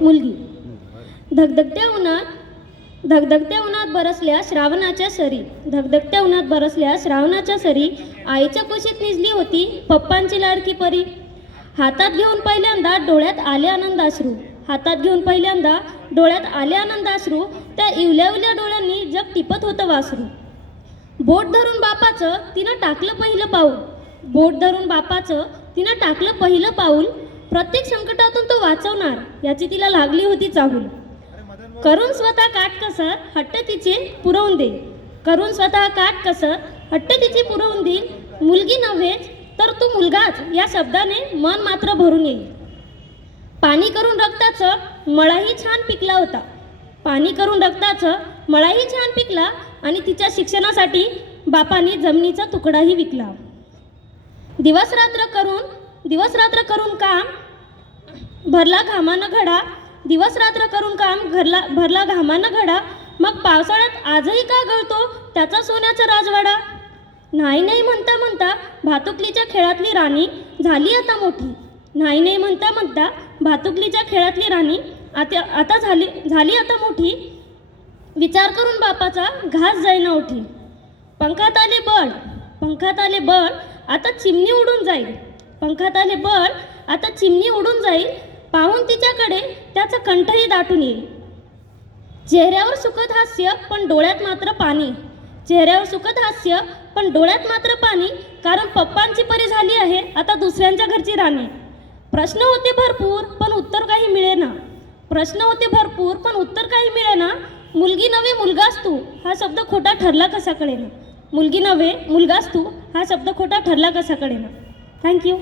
मुलगी. धगधगत्या उन्हात बरसल्या श्रावणाच्या सरी, धगधगत्या उन्हात बरसल्या श्रावणाच्या सरी, आईच्या कुशीत निजली होती पप्पांची लाडकी परी. हातात घेऊन पहिल्यांदा डोळ्यात आले आनंदाश्रू, हातात घेऊन पहिल्यांदा डोळ्यात आले आनंदाश्रू, त्या इवल्या डोळ्यांनी जग टिपत होतं वासरू. बोट धरून बापाचं तिनं टाकलं पहिलं पाऊल, बोट धरून बापाचं तिनं टाकलं पहिलं पाऊल, प्रत्येक संकटातून तो वाचवणार याची तिला लागली होती चाहूल. करून स्वतः काटकसर हट्ट तिचे पुरवून दे, करून स्वतः काटकसर हट्ट तिची पुरवून देईल. मुलगी नव्हेच तर तू मुलगाच या शब्दाने मन मात्र भरून येईल. पाणी करून रक्ताचं मळाही छान पिकला होता, पाणी करून रक्ताचं मळाही छान पिकला आणि तिच्या शिक्षणासाठी बापाने जमिनीचा तुकडाही विकला. दिवस रात्र करून काम भरला घामानं घडा, दिवस रात्र करून काम भरला घामानं घडा, मग पावसाळ्यात आजही का गळतो त्याचा सोन्याचा राजवाडा. नाही म्हणता म्हणता भातुकलीच्या खेळातली राणी झाली आता मोठी, नाही म्हणता म्हणता भातुकलीच्या खेळातली राणी आता झाली आता मोठी. विचार करून बापाचा घास जाईना उठी. पंखात आले बळ आता चिमणी उडून जाईल, पंखात आले बळ आता चिमणी उडून जाईल. पाहून तिच्याकडे त्याचा कंठही दाटून येईल. चेहऱ्यावर सुखद हास्य पण डोळ्यात मात्र पाणी, चेहऱ्यावर सुखद हास्य पण डोळ्यात मात्र पाणी, कारण पप्पांची परी झाली आहे आता दुसऱ्यांच्या घरची राणी. प्रश्न होते भरपूर पण उत्तर काही मिळेना, प्रश्न होते भरपूर पण उत्तर काही मिळेना. मुलगी नव्हे मुलगाच तू हा शब्द खोटा ठरला कसा कळेना, मुलगी नव्हे मुलगाच तू हा शब्द खोटा ठरला कसा कळेना. थँक्यू.